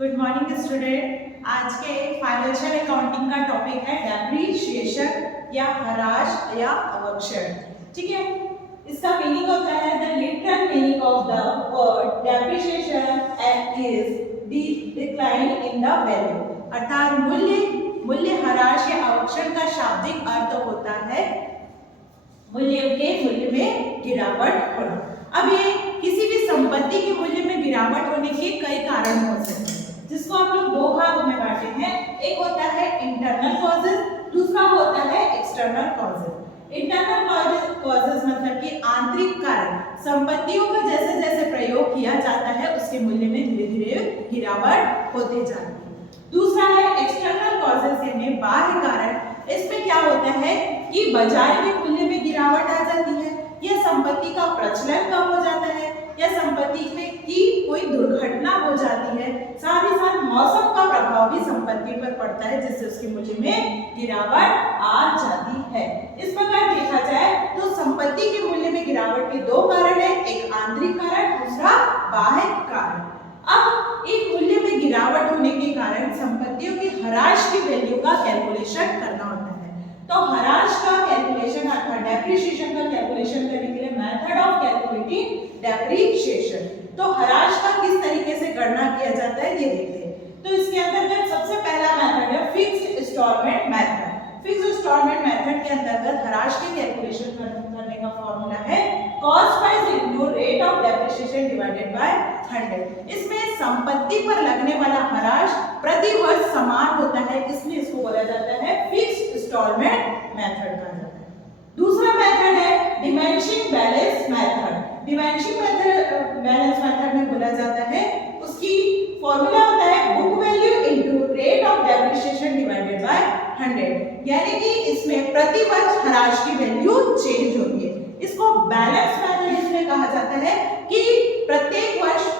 Good morning student. आज के financial accounting का टॉपिक है डेप्रीशिएशन या ह्रास या अवक्षय। ठीक है, इसका मीनिंग होता है the literal meaning of the word depreciation is decline in the value, अर्थात मूल्य ह्रास या अवक्षय का शाब्दिक अर्थ होता है मूल्य में गिरावट होना। अब ये किसी भी संपत्ति के मूल्य में गिरावट होने के कई कारण हो सकते हैं, जिसको हम लोग दो भागों में बांटे हैं। एक होता है इंटरनल कॉजेज, दूसरा होता है एक्सटर्नल कॉजेज। इंटरनल कॉजेज मतलब कि आंतरिक कारण, संपत्तियों का जैसे जैसे प्रयोग किया जाता है उसके मूल्य में धीरे धीरे गिरावट होते जाती है। दूसरा है एक्सटर्नल कॉजेज यानी बाह्य कारण। इसमें क्या होता है कि बाजार के मूल्य में गिरावट आ जाती है, या संपत्ति का प्रचलन कम हो जाता है, या संपत्ति में की कोई दुर्घटना हो जाती है। साथ ही साथ मौसम का प्रभाव भी संपत्ति पर पड़ता है, जिससे उसके मूल्य में गिरावट आ जाती है। इस प्रकार देखा जाए तो संपत्ति के मूल्य में गिरावट के दो कारण है, एक आंतरिक कारण, दूसरा बाह्य कारण। अब एक मूल्य में गिरावट होने के कारण संपत्तियों के ह्रास की वैल्यू का कैलकुलेशन करना होता है। तो ह्रास का कैलकुलेशन अर्थात डेप्रिसिएशन का कैलकुलेशन करने के लिए मेथड ऑफ कैलकुलेटिंग डेप्रिसिएशन, तो ह्रास का किस तरीके से गणना किया जाता है ये देखते हैं। तो इसके अंतर्गत सबसे पहला मेथड है fixed installment method. Fixed installment method के अंतर्गत ह्रास के कैलकुलेशन करने का फॉर्मूला है cost price into rate of depreciation divided by 100। इसमें संपत्ति पर लगने वाला ह्रास प्रति वर्ष समान होता है, इसलिए इसको बोला जाता है फिक्स्ड इंस्टॉलमेंट मेथड कहा जाता है। दूसरा मेथड है diminishing balance method. Diminishing balance method में बोला जाता है उसकी फॉर्मूला होता है book value into rate of depreciation divided by 100, यानी कि इसमें प्रति वर्ष ह्रास की वैल्यू चेंज होती है। इसको बैलेंस मेथड इसलिए कहा जाता है कि प्रत्येक वर्ष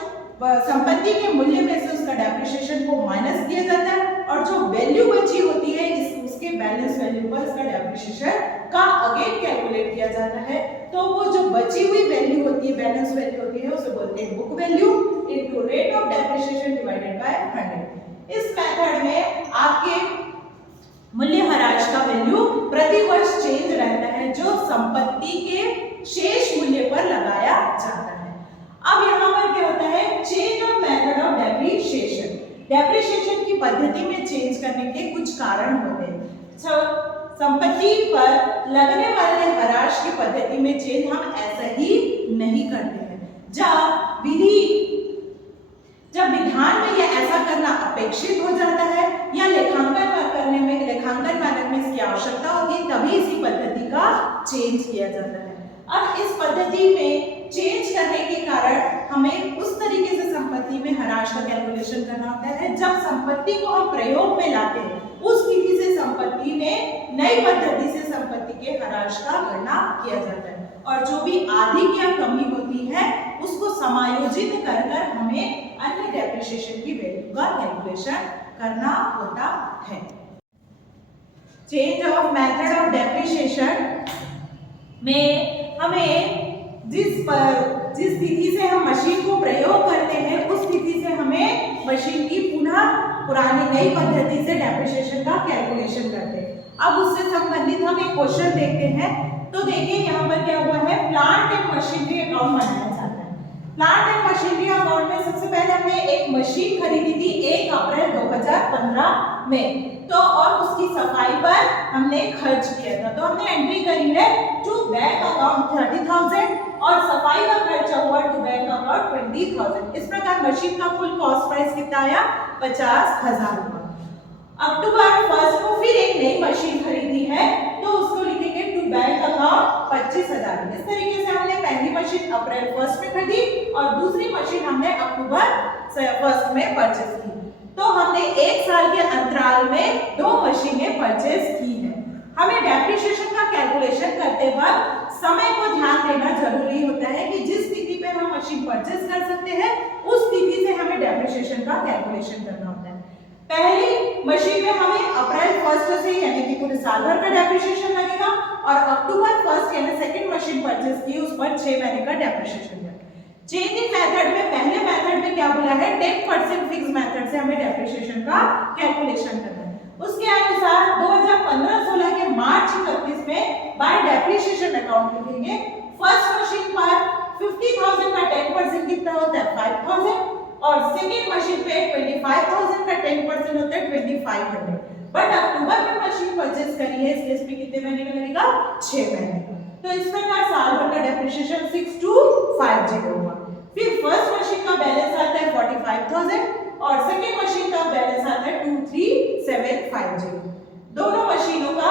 संपत्ति के मूल्य में से उसका डेप्रिसिएशन को माइनस किया जाता है, और जो वैल्यू बची होती है उसके बैलेंस वैल्यू पर इसका डेप्रिसिएशन का अगेन कैलकुलेट किया जाता है। तो वो जो बची हुई वैल्यू होती है, बैलेंस वैल्यू होती है, उसे बोलते हैं book value into rate of depreciation divided by 100। इस मेथड में आपके मूल्य ह्रास का वैल्यू प्रति वर्ष चेंज रहता है, जो संपत्ति के शेष मूल्य पर लगाया जाता है। अब यहाँ पर क्या होता है, change of method of depreciation. Depreciation की पद्धति में चेंज करने के कुछ कारण होते हैं। संपत्ति पर लगने वाले ह्रास की पद्धति में चेंज हम ऐसा ही नहीं करते हैं। जब विधान में यह ऐसा करना अपेक्षित हो जाता है या लेखांकन मानक में इसकी आवश्यकता होती है, तभी इसी पद्धति का चेंज किया जाता है। अब इस पद्धति में चेंज करने के कारण हमें उस तरीके से संपत्ति में ह्रास का कैलकुलेशन करना होता है। जब संपत्ति को हम प्रयोग में लाते हैं उस स्थिति से संपत्ति में नई पद्धति से संपत्ति के ह्रास का गणना किया जाता है, और जो भी अधिक या कमी होती है उसको समायोजित कर हमें अन्य डेप्रिसिएशन की वैल्यू का कैलकुलेशन करना होता है। Change of method of depreciation में हमें जिस स्थिति से हम मशीन को प्रयोग करते हैं उस स्थिति से हमें मशीन की पुनः पुरानी नई पद्धति से डेप्रिसिएशन का कैलकुलेशन करते हैं। अब उससे संबंधित हम एक क्वेश्चन देखते हैं। तो देखिए यहाँ पर क्या हुआ है, प्लांट एंड मशीनरी अकाउंट बनाया जाता है। प्लांट एंड मशीनरी अकाउंट में सबसे पहले हमने एक मशीन खरीदी थी 1 अप्रैल 2015 में, तो और उसकी सफाई पर हमने खर्च किया था। तो हमने एंट्री करी है टू बैंक अकाउंट 30,000 और सफाई का खर्चा हुआ टू बैंक अकाउंट 20,000। इस प्रकार मशीन का कुल कॉस्ट प्राइस कितना आया, 50,000 रुपए। अक्टूबर 1 को फिर एक नई मशीन खरीदी है, तो उसको लिखेंगे टू बैंक अकाउंट 25,000। इस तरीके से हमने पहली मशीन अप्रैल 1 में खरीदी और दूसरी मशीन हमने अक्टूबर 1 में परचेज की। तो हमने एक साल के अंतराल में 2 मशीनें परचेज की है। हमें डेप्रिसिएशन का कैलकुलेशन करते वक्त समय को ध्यान देना जरूरी होता है कि जिस स्थिति पे हम मशीन परचेज कर सकते हैं उस स्थिति से हमें डेप्रिसिएशन का कैलकुलेशन करना होता है। पहली मशीन में हमें अप्रैल 1 से यानी कि पूरे साल भर का डेप्रिसिएशन लगेगा, और अक्टूबर 1 यानी सेकंड मशीन परचेज की उस पर 6 महीने का डेप्रिसिएशन लगेगा। चेंजिंग मेथड में पहले मेथड में क्या बोला है, 10% फिक्स मेथड से हमें का कैलकुलेशन करना है। उसके अनुसार 2015-16 के मार्च 31 में बाय डेप्रिसिएशन अकाउंट लिखेंगे। फर्स्ट मशीन पर 50,000 का 10% कितना होता है 5,000 और सेकेंड मशीन पे 25,000 का 10% होता है 2,500। बट अक्टूबर में मशीन परचेज करी है, इस केस में कितने महीने का लगेगा 6 महीने का। तो इस प्रकार साल भर का डेप्रिसिएशन 6250 होगा। फिर फर्स्ट मशीन का बैलेंस आता है 45,000 और सेकेंड मशीन का बैलेंस आता है 23,750। दोनों मशीनों का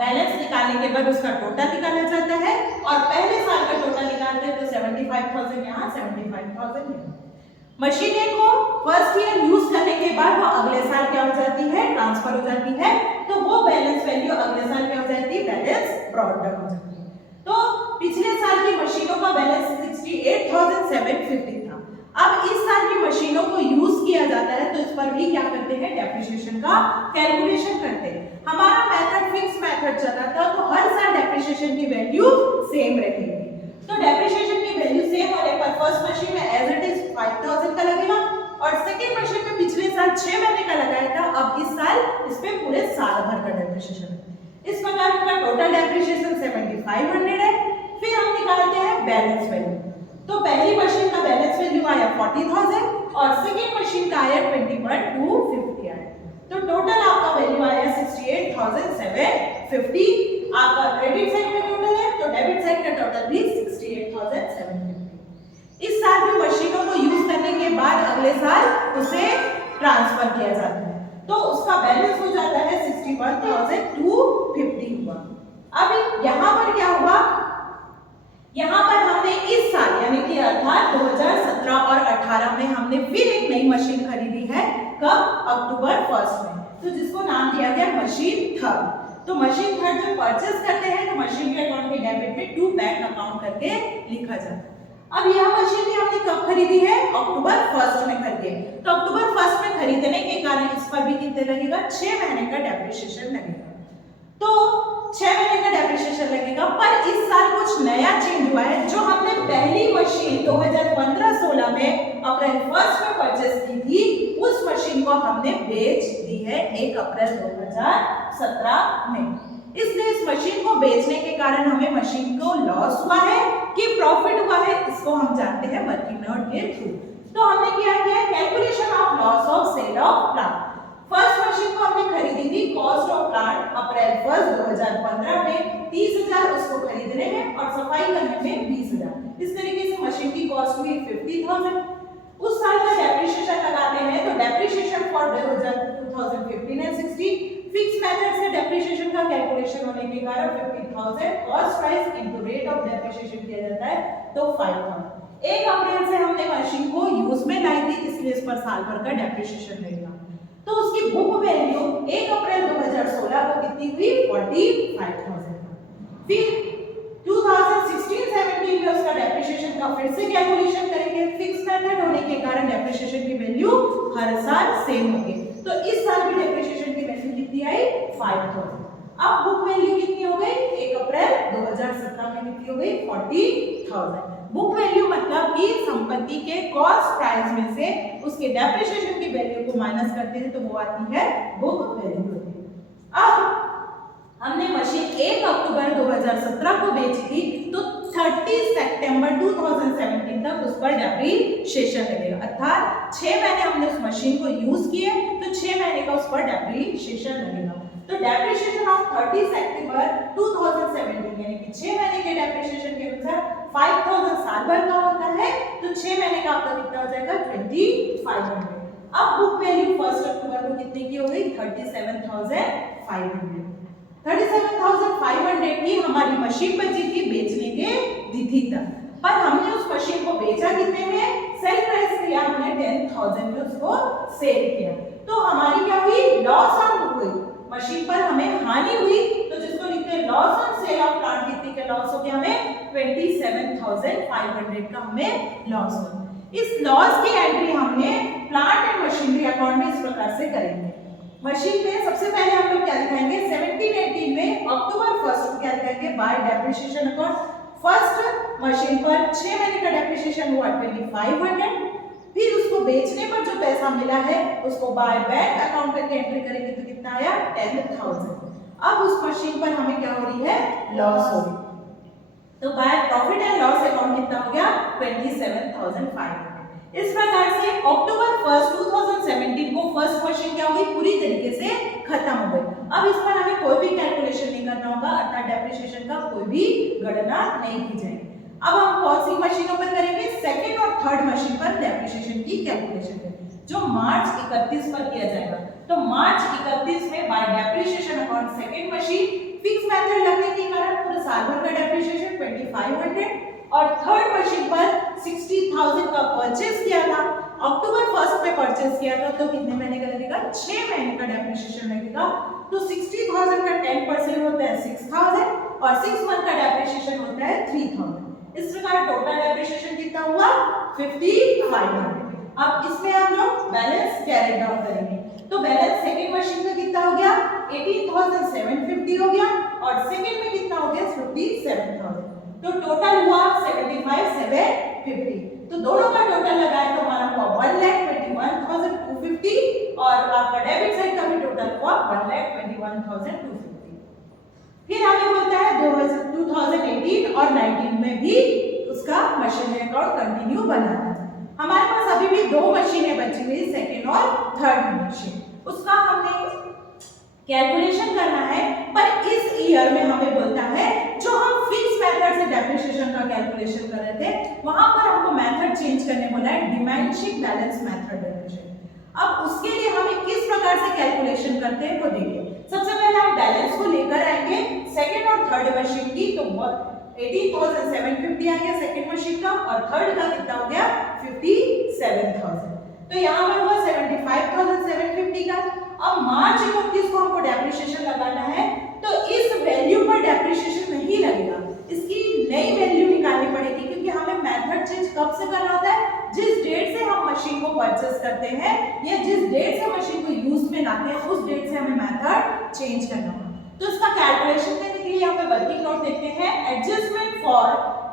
बैलेंस निकालने के बाद उसका टोटल निकाला जाता है और पहले साल का टोटल निकालते हैं तो 75,000 यहाँ 75,000 यहाँ। मशीनें को फर्स्ट ईयर यूज करने के बाद वो अगले साल क्या हो जाती है ट्रांसफर हो जाती है, तो वो बैलेंस वैल्यू अगले साल क्या हो जाती है बैलेंस ब्रॉट डाउन हो जाती है। तो पिछले साल की मशीनों का बैलेंस 68,750 था। अब इस साल की मशीनों को यूज किया जाता है तो इस पर भी क्या करते हैं डेप्रिसिएशन का कैलकुलेशन करते हैं। हमारा मेथड फिक्स मेथड चला था तो हर साल डेप्रिसिएशन की वैल्यू सेम रहेगी। तो डेप्रिसिएशन की वैल्यू सेम होने पर फर्स्ट मशीन में एज इट इज 5,000 का लगेगा और सेकंड मशीन में पिछले साल 6 महीने का लगाया था, अब इस साल इस पे पूरे साल भर का डेप्रिसिएशन है। इस प्रकार का टोटल डेप्रिसिएशन 7,500 है। फिर हम निकालते हैं बैलेंस वैल्यू। तो पहली मशीन का बैलेंस वैल्यू आया 40,000 और सेकंड मशीन का आया 20,250 आया। तो टोटल आपका वैल्यू आया 68,750। आपका क्रेडिट साइड का टोटल है तो डेबिट साइड का टोटल भी 68,750। इस साल भी मशीनों को यूज करने के बाद अगले साल उसे ट्रांसफर किया जाता है तो उसका बैलेंस हो जाता है 61,250 हुआ। अब यहाँ पर क्या हुआ, यहाँ पर हमने इस साल यानी कि अर्थात 2017 और 18 में हमने फिर एक नई मशीन खरीदी है। कब? अक्टूबर 1 में, तो जिसको नाम दिया गया मशीन थर्ड। तो मशीन थर्ड जब परचेस करते हैं तो मशीन के अकाउंट के डेबिट में टू बैंक अकाउंट करके लिखा जाता है। अब यह मशीन भी हमने कब खरीदी है? अक्टूबर 1 में खरीदी है। तो अक्टूबर 1 में खरीदने के कारण इस पर भी कितने लगेगा 6 महीने का डेप्रिसिएशन लगेगा। तो 6 महीने का डेप्रिसिएशन लगेगा। पर इस साल कुछ नया चेंज हुआ है। जो हमने पहली मशीन 2015-16 में अप्रैल 1 में परचेस की थी उस मशीन को हमने बेच दी है 1 अप्रैल 2017 में। इसलिए इस मशीन को बेचने के कारण हमें मशीन को लॉस हुआ है कि प्रॉफिट हुआ है, इसको हम जानते हैं वर्किंग नोट के थ्रू। तो हमने क्या किया calculation of loss of sale of plant. First machine को हमने खरीदी थी कॉस्ट ऑफ प्लांट अप्रैल 1 2015 में 30,000 उसको खरीदने में और सफाई करने में 20,000। इस तरीके से मशीन की कॉस्ट हुई 50,000। उस साल का डेप्रिसिएशन लगाते हैं तो depreciation for 2015 and 16 fix method से डेप्रिसिएशन का कैलकुलेशन होने के कारण 50,000 cost price into rate of depreciation किया जाता है तो 5,000। 1 अप्रैल से हमने मशीन को यूज में लाई थी इसलिए इस पर साल भर का डेप्रिसिएशन रहेगा। तो उसकी बुक वैल्यू 1 अप्रैल 2016 को कितनी हुई 45,000। फिर 2016-17 में उसका डेप्रिसिएशन का फिर से कैलकुलेशन करेंगे। फिक्स मेथड होने के कारण डेप्रिसिएशन की वैल्यू हर साल सेम होगी। तो इस साल भी डेप्रिसिएशन की वैल्यू कितनी आई 5,000। अब बुक वैल्यू कितनी हो गई 1 अप्रैल 2017 में कितनी हो गई 40,000। बुक वैल्यू मतलब कि संपत्ति के कॉस्ट प्राइस में से उसके डेप्रिसिएशन की वैल्यू को माइनस करते हैं तो वो आती है बुक वैल्यू। अब हमने मशीन 1 अक्टूबर 2017 को बेची थी तो 30 सितंबर 2017 तक उस पर डेप्रिसिएशन लगेगा। अर्थात 6 महीने हमने उस मशीन को यूज किए तो 6 महीने का उस पर डेप्रिसिएशन लगेगा। तो डेप्रिसिएशन ऑफ 30 सितंबर 2017 यानी कि 6 महीने के डेप्रिसिएशन के अनुसार 5,000 साल भर का होता है तो 6 महीने का आपका कितना हो जाएगा 2,500। अब बुक वैल्यू 1 अक्टूबर को कितने की हो गई 37,500। 37,500 की हमारी मशीन बची थी बेचने के तिथि तक, पर हमने उस मशीन को बेचा कितने में सेल प्राइस किया हमने 10,000 में उसको सेल किया। तो हमारी क्या हुई लॉस ऑन बुक हुई, मशीन पर हमें हानि हुई। तो जिसको लिखते हैं loss on sale of plant कितने का लॉस हो गया हमें 27,500 का हमें लॉस हुआ। इस लॉस की एंट्री हमने प्लांट एंड मशीनरी अकाउंट में इस प्रकार से करेंगे। मशीन पे सबसे पहले हम लोग क्या दिखाएंगे 17-18 में अक्टूबर 1 को क्या दिखाएंगे bye depreciation account. First machine पर 6 महीने का डेप्रिसिएशन हुआ 2,500। फिर उसको बेचने पर जो पैसा मिला है उसको बाय बैंक अकाउंट करके एंट्री करेंगे तो कितना आया 10,000। अब उस मशीन पर हमें क्या हो रही है, लॉस हो रही है, तो by profit and loss account कितना हो गया 27,500। इस प्रकार से अक्टूबर 1 2017 को फर्स्ट मशीन क्या होगी, पूरी तरीके से खत्म हो गई। अब इस पर हमें कोई भी कैलकुलेशन नहीं करना होगा, अर्थात डेप्रिसिएशन का कोई भी गणना नहीं की जाएगी। अब हम कौन सी मशीनों पर करेंगे, सेकंड और थर्ड मशीन पर डेप्रिसिएशन की कैलकुलेशन करेंगे, जो मार्च 31 पर किया जाएगा। तो मार्च 31 में bye depreciation account second machine fix method लगने के कारण पूरे साल भर का डेप्रिसिएशन 2500 और थर्ड मशीन पर 60,000 का परचेस किया था, अक्टूबर 1 में परचेस किया था, तो कितने महीने का लगेगा, 6 महीने का डेप्रिसिएशन लगेगा। तो 60,000 का 10% होता है 6,000 और 6 मंथ का डेप्रिसिएशन होता है 3,000। इस प्रकार टोटल डेप्रिसिएशन कितना हुआ 5500। अब इसमें हम लोग बैलेंस कैरी डाउन करेंगे, तो बैलेंस सेकंड मशीन में कितना हो गया 18,750 हो गया और सेकंड में कितना हो गया 57,000। तो टोटल हुआ 75,750। तो दोनों का टोटल लगाए तो हमारा हुआ 1,21,250 और आपका डेबिट साइड का भी टोटल हुआ 1,21,250। फिर आगे बोलता है 2018 और 19 में भी उसका मशीनरी अकाउंट कंटिन्यू बनाना है। हमारे पास अभी भी 2 मशीनें बची हुई, सेकेंड और थर्ड मशीन, उसका हमने कैलकुलेशन करना है। पर इस ईयर में हमें बोलता है जो हम फिक्स मेथड से डेप्रिसिएशन का कैलकुलेशन कर रहे थे, वहां पर हमको मेथड चेंज करने बोला है, demand sheet balance method depreciation. अब उसके लिए हमें किस प्रकार से कैलकुलेशन करते हैं वो देखिए। सबसे पहले हम बैलेंस को लेकर आएंगे सेकंड और थर्ड मशीन की, तो 18,750 आ गया सेकंड मशीन का और थर्ड का कितना हो गया 57,000। तो यहाँ पर हुआ 75,750 का। अब मार्च 31 को हमको डेप्रिसिएशन लगाना है, तो इस वैल्यू पर डेप्रिसिएशन नहीं लगेगा, इसकी नई वैल्यू निकालनी पड़ेगी, क्योंकि हमें मेथड चेंज कब से करना होता है, जिस डेट से हम मशीन को परचेस करते हैं या जिस डेट से मशीन को यूज में लाते हैं उस डेट से हमें मेथड चेंज करना होगा। तो इसका कैलकुलेशन करने के लिए यहाँ पे वर्किंग नोट देखते हैं, adjustment for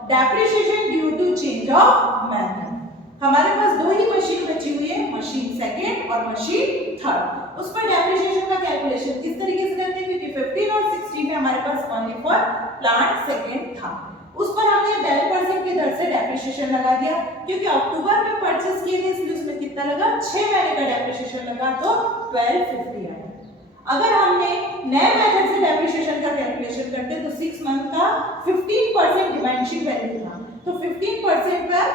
depreciation due to change of method. हमारे पास 2 ही मशीन बची हुई है, मशीन सेकंड और मशीन थर्ड। उस पर डेप्रिसिएशन का कैलकुलेशन किस तरीके से करते हैं, क्योंकि 15 और 16 में हमारे पास ओनली फॉर प्लांट सेकंड था, उस पर हमने 10% की दर से डेप्रिसिएशन लगा दिया, क्योंकि अक्टूबर में परचेस किए थे इसलिए उसमें कितना लगा 6 महीने का डेप्रिसिएशन लगा, तो 1250 आया। अगर हमने नए मेथड से डेप्रिसिएशन का कैलकुलेशन करते तो 6 मंथ का 15% डिमांड शीट वैल्यू था, तो 15% पर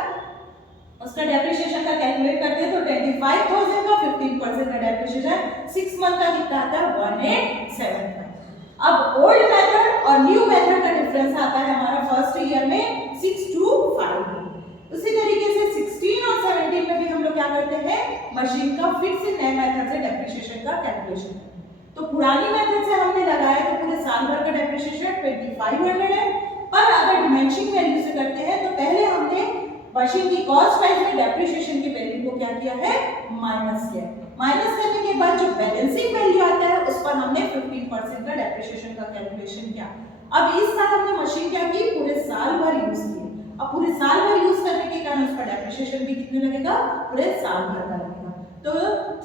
उसका डेप्रिसिएशन का कैलकुलेट करते हैं तो 25,000 का 15% का डेप्रिसिएशन 6 मंथ का कितना आता है 1875। अब ओल्ड मेथड और न्यू मेथड का डिफरेंस आता है हमारा फर्स्ट ईयर में 6 to 5। उसी तरीके से 16 और 17 में भी हम लोग क्या करते हैं, मशीन का फिर से नए मेथड से डेप्रिसिएशन का कैलकुलेशन। तो पुरानी मेथड से हमने लगाया तो पूरे साल भर का डेप्रिसिएशन 2500 है, पर अगर डिमेंशिंग वैल्यू से करते हैं तो पहले हमने मशीन की कॉस्ट प्राइस में डेप्रिसिएशन की वैल्यू को क्या किया है, माइनस किया। माइनस करने के बाद जो बैलेंसिंग वैल्यू आता है उस पर हमने 15% का डेप्रिसिएशन का कैलकुलेशन किया। अब इस साल हमने मशीन क्या की, पूरे साल भर यूज की। अब पूरे साल भर यूज करने के कारण उसका डेप्रिसिएशन भी कितने लगेगा, पूरे साल भर का लगेगा। तो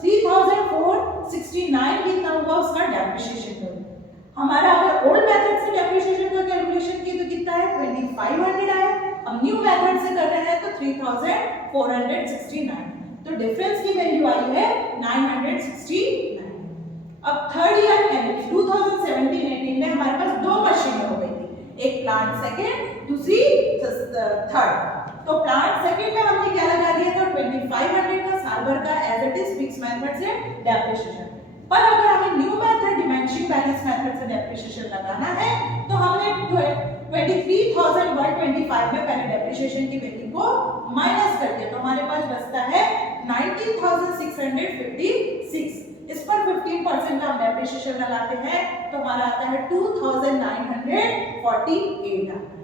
3,469 कितना होगा उसका डेप्रिसिएशन। हमारा अगर ओल्ड मेथड से डेप्रिसिएशन का कैलकुलेशन किए तो कितना है 2500 आया, अब न्यू मेथड से कर रहे हैं तो 3,469, तो डिफरेंस की वैल्यू आई है 969। अब थर्ड ईयर यानी 2017-18 में हमारे पास 2 मशीनें हो गई थी, एक प्लांट सेकंड दूसरी थर्ड। तो प्लांट सेकंड में हमने क्या लगा दिया था 2500 का साल भर का as it is fix method से डेप्रिसिएशन। पर अगर हमें new method diminishing balance method से डेप्रिसिएशन लगाना है तो हमने 23,125 में पहले डेप्रिसिएशन की वैल्यू को माइनस कर दिया, तो हमारे पास बचता है 19,656। इस पर 15% का हम डेप्रिसिएशन लगाते हैं तो हमारा आता है 2,948 आता है।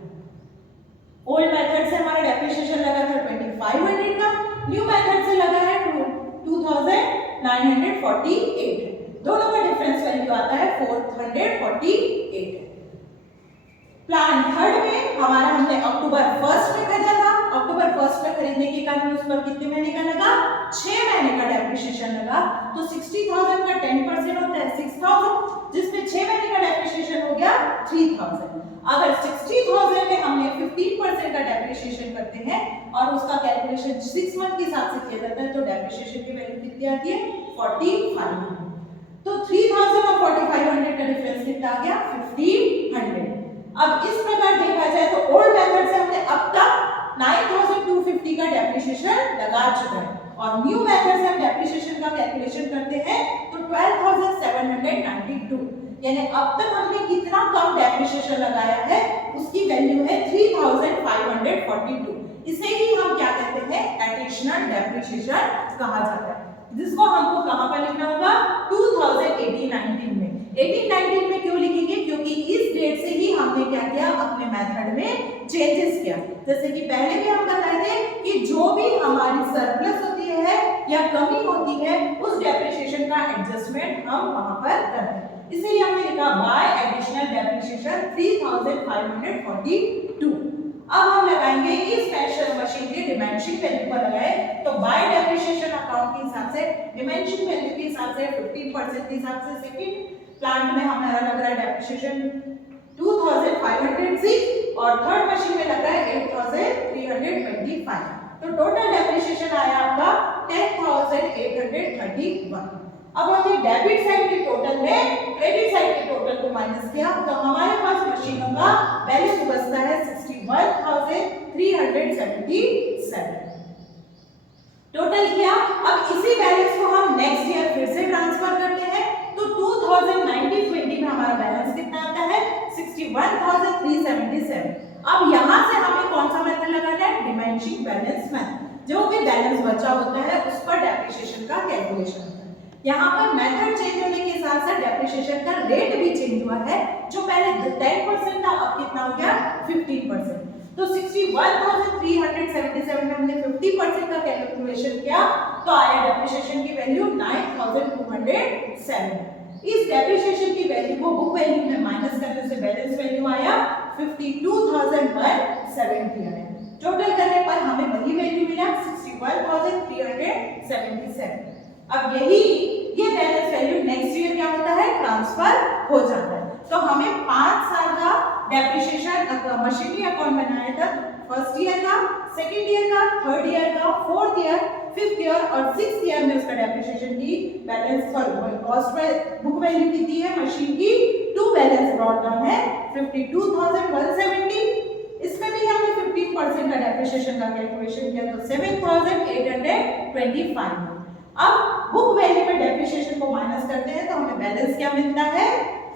ओल्ड मेथड से हमारा डेप्रिसिएशन लगा था 2500 का, न्यू मेथड से लगा है 2,948। दोनों का डिफरेंस वैल्यू आता है 448। प्लान थर्ड में हमारा हमने अक्टूबर 1 में खरीदा था, अक्टूबर 1 में खरीदने के कारण उस पर कितने महीने का लगा 6 महीने का डेप्रिसिएशन लगा, था, तो 60,000 का 10% होता है 6,000, जिसमें 6 महीने का डेप्रिसिएशन हो गया 3,000। अगर 60,000 में हमने 15% का डेप्रिसिएशन करते हैं और उसका कैलकुलेशन 6 मंथ के हिसाब से किया जाता है, तो डेप्रिसिएशन की वैल्यू कितनी आती है 4500। तो 3000 और 4500 का डिफरेंस कितना आ गया 1500। अब इस प्रकार देखा जाए तो ओल्ड मेथड से हमने अब तक 9250 का डेप्रिसिएशन लगा चुका है, और न्यू मेथड से हम डेप्रिसिएशन का कैलकुलेशन करते हैं तो 12792, यानी अब तक हमने कितना कम डेप्रिसिएशन लगाया है उसकी वैल्यू है 3542। इसे ही हम क्या कहते हैं एडिशनल डेप्रिसिएशन कहा जाता है, जिसको हमको कहां पर लिखना होगा 2018-19 में। 18-19 में क्यों लिखेंगे, क्योंकि इस डेट से ही हमने क्या किया अपने मेथड में चेंजेस किया। जैसे कि पहले भी हम बताए थे कि जो भी हमारी सरप्लस होती है या कमी होती है उस डेप्रिसिएशन का एडजस्टमेंट हम वहां पर करते हैं, इसलिए हमने लिखा बाय एडिशनल डेप्रिसिएशन 3542। अब हम लगाएंगे इस स्पेशल मशीन के डिमेंशन वैल्यू पर लगाए, तो बाय डेप्रिसिएशन अकाउंट के हिसाब से डिमेंशन वैल्यू के हिसाब से 15% के हिसाब से सेकंड प्लांट में हमारा लग रहा है डेप्रिसिएशन 2506 और थर्ड मशीन में लग रहा है 8325। तो टोटल डेप्रिसिएशन आया आपका 10831। अब हमने डेबिट साइड के टोटल में क्रेडिट साइड के टोटल को माइनस किया, तो हमारे पास मशीनों का बैलेंस बचता है 61,377 टोटल किया। अब इसी बैलेंस को हम नेक्स्ट ईयर फिर से ट्रांसफर करते हैं, तो 2019-20 में हमारा बैलेंस कितना आता है 61,377। अब यहाँ से हमें कौन सा मेथड लगाना है डिमेंशिंग बैलेंस मेथड, जो भी बैलेंस बचा होता है उस पर डेप्रिसिएशन का कैलकुलेशन होता है। यहाँ पर मेथड चेंज होने के साथ साथ डेप्रिसिएशन का रेट भी चेंज हुआ है, जो पहले 10% था अब कितना हो गया 15%। तो 61,377 में हमने 50% का कैलकुलेशन किया तो आया डेप्रिसिएशन की वैल्यू 9,207। इस डेप्रिसिएशन की वैल्यू को बुक वैल्यू में माइनस करने से बैलेंस वैल्यू आया 52,170 आया। टोटल करने पर हमें वही वैल्यू मिला 61,377। अब ये बैलेंस वैल्यू नेक्स्ट ईयर क्या होता है ट्रांसफर हो जाता है। तो हमें 5 साल का डेप्रिसिएशन मशीनरी अकाउंट बनाया था, फर्स्ट ईयर का, सेकंड ईयर का, थर्ड ईयर का, फोर्थ ईयर, फिफ्थ ईयर और सिक्स्थ ईयर में उसका डेप्रिसिएशन की बैलेंस कॉस्ट बुक वैल्यू कितनी है मशीन की टू बैलेंस ब्रॉट डाउन है 52,170। इसमें भी हमने 15% का डेप्रिसिएशन का कैलकुलेशन किया तो 7,825। अब बुक वैल्यू में डेप्रिसिएशन को माइनस करते हैं तो हमें बैलेंस क्या मिलता है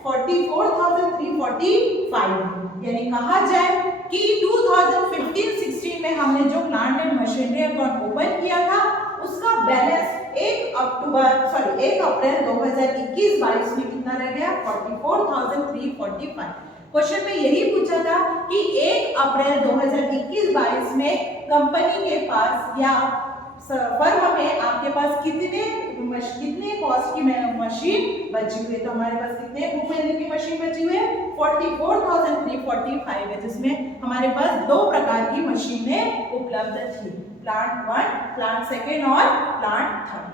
44,345। यानी कहा जाए कि 2015-16 में हमने जो plant and machinery account open किया था उसका बैलेंस 1 अप्रैल 2021-22 में कितना रह गया 44,345। क्वेश्चन में यही पूछा था कि 1 अप्रैल 2021-22 में कंपनी के पास या फर्म में आपके पास कितने कॉस्ट की मशीन बची हुई है, तो हमारे पास कितने बुक वैल्यू की मशीन बची हुई है 44,345 है, जिसमें हमारे पास 2 प्रकार की मशीनें उपलब्ध थी, प्लांट 1, प्लांट 2 और प्लांट 3।